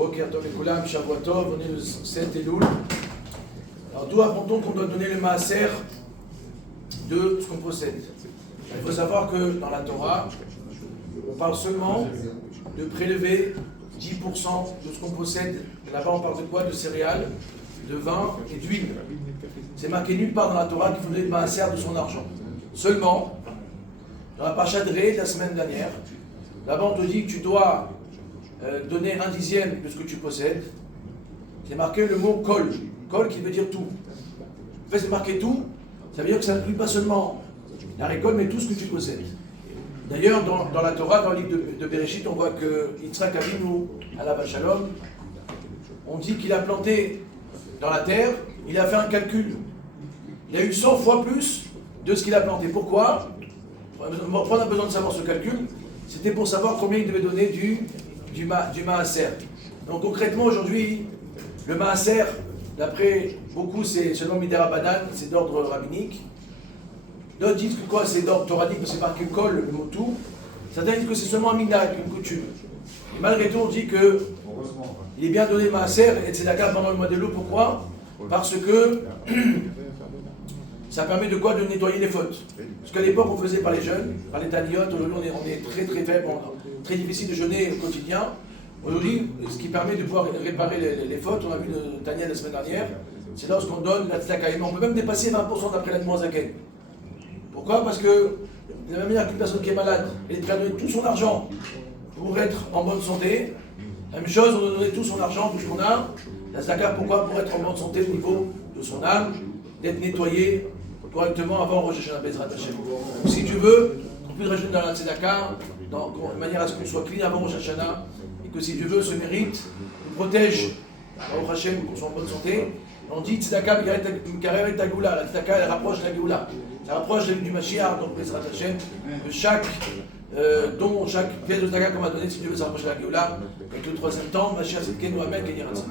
Boker Tov Lekulam, Shavua Tov, on est le 7 Elul. Alors d'où apprend-on qu'on doit donner le maaser de ce qu'on possède? Il faut savoir que dans la Torah, on parle seulement de prélever 10% de ce qu'on possède. Là-bas on parle de quoi? De céréales, de vin et d'huile. C'est marqué nulle part dans la Torah qu'il faut donner le maaser de son argent. Seulement, dans la Parashat Ré de la semaine dernière, là-bas on te dit que tu dois donner 1/10 de ce que tu possèdes. C'est marqué le mot kol. Kol qui veut dire tout. En fait, c'est marqué tout, ça veut dire que ça inclut pas seulement la récolte, mais tout ce que tu possèdes. D'ailleurs, dans la Torah, dans le livre de Bereshit, on voit que Yitzhak Avinu, alav shalom, on dit qu'il a planté dans la terre, il a fait un calcul. Il a eu 100 fois plus de ce qu'il a planté. Pourquoi? Pourquoi on a besoin de savoir ce calcul? C'était pour savoir combien il devait donner du maaser. Donc concrètement aujourd'hui, le maaser, d'après beaucoup, c'est seulement Midera Badan, c'est d'ordre rabbinique. D'autres disent que quoi? C'est d'ordre toranique, parce que c'est marqué kol, le mot tout. Certains disent que c'est seulement un minag, une coutume. Et malgré tout, on dit que il est bien donné maaser et tzedaka pendant le mois de l'eau. Pourquoi? Parce que ça permet de quoi? De nettoyer les fautes. Parce qu'à l'époque, on faisait par les jeunes, par les taniotes. Aujourd'hui, on est très très faible, très difficile de jeûner au quotidien. Aujourd'hui, ce qui permet de pouvoir réparer les fautes, on a vu le Tania la semaine dernière, c'est lorsqu'on donne la tzedaka. On peut même dépasser 20% d'après la Zaken. Pourquoi? Parce que de la même manière qu'une personne qui est malade, elle est prête à donner tout son argent pour être en bonne santé. La même chose, on doit donner tout son argent, tout ce qu'on a. La tzedaka, pourquoi? Pour être en bonne santé au niveau de son âme, d'être nettoyé correctement avant Rosh Hashanah Bezrat Hashem. Donc si tu veux, on peut rajouter dans la tzedaka, de manière à ce qu'on soit clean avant Rosh Hashanah, et que si Dieu veut, ce mérite, nous protège Baruch Hashem pour qu'on soit en bonne santé. On dit tzedaka mikarevet ta goula, la tzedaka elle rapproche la goula, ça rapproche du Mashiach, donc Bezrat Hashem, que chaque don, chaque pièce de tzedaka qu'on va donner, si Dieu veut, ça rapproche la goula, et que le troisième temps, Mashiach c'est Kenou Amen, Kenyiratza.